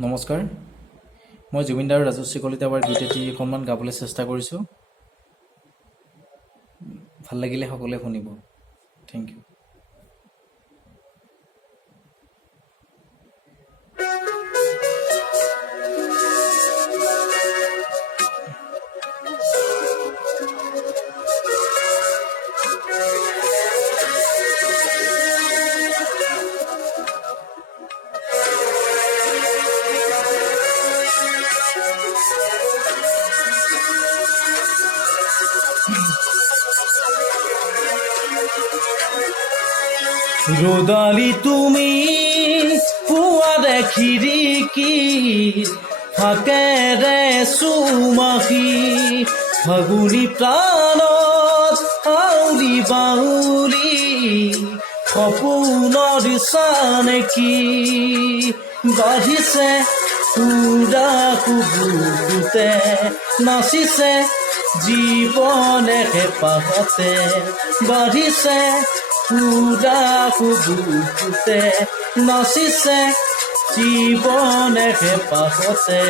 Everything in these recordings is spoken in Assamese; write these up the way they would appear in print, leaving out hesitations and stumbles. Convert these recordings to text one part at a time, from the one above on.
নমস্কাৰ, মই জুবিনদাৰ ৰাজশ্ৰী কলিতাৰ গীত এটি অকণমান গাবলৈ চেষ্টা কৰিছোঁ। ভাল লাগিলে সকলোৱে শুনিব। Thank U. ৰ'দালি তুমি পুৱাৰে খিৰিকী থাকেৰে চুমাখি ফাগুনী প্ৰাণত আউলি বাউলি সপোনৰ চানেকি বাঢ়িছে সুৰা কুবুতে নাচিছে জীৱনে হেঁপাহতে বাঢ়িছে সুৰা কুবুতে নাচিছে জীৱনে হেঁপাহতে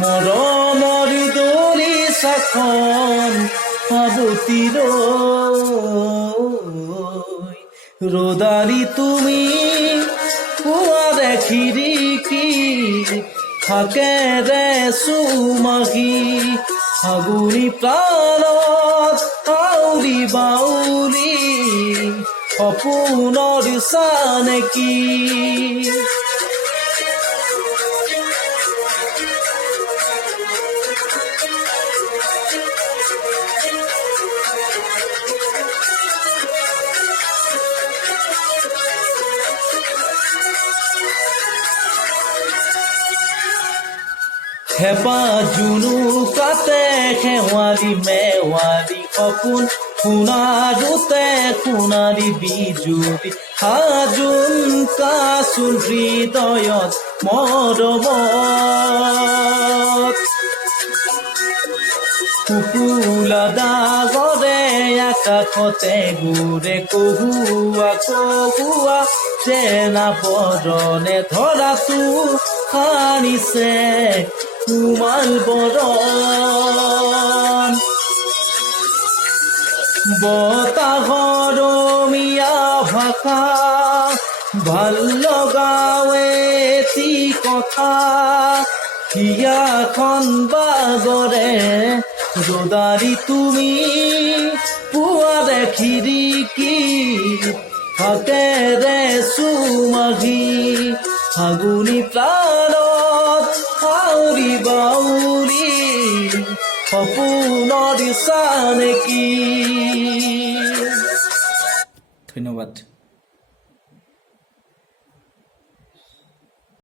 মৰমৰ দলি চাখন সাৱতি ৰ'দালি তুমি পুৱাৰে খিৰিকী থাকেৰে চুমাখি ফাগুনী প্ৰাণত আউলি বাউলি সপোনৰ চানেকি হেপা জুনু কাতে শেৱালি মেৱালি সপোন সোণাৰুতে সোণালী বিজুলি সাজোন কাচোন হৃদয়ত মৰমত কুকুলা ডাগৰে আকাশতে ঘূৰে কহুৱা কহুৱা চেনা বৰণে ধৰাটো সানিছে কোমাল বৰণ বতাহৰ ৰমীয়া ভাষা ভাল লগাও এটি কথা হিয়াখন বাগৰে ৰ'দালি তুমি পুৱাৰে খিৰিকী থাকেৰে চুমাখি ফাগুনী প্ৰাণত আউলি বাউলি সপোনৰ চানেকি। ধন্যবাদ।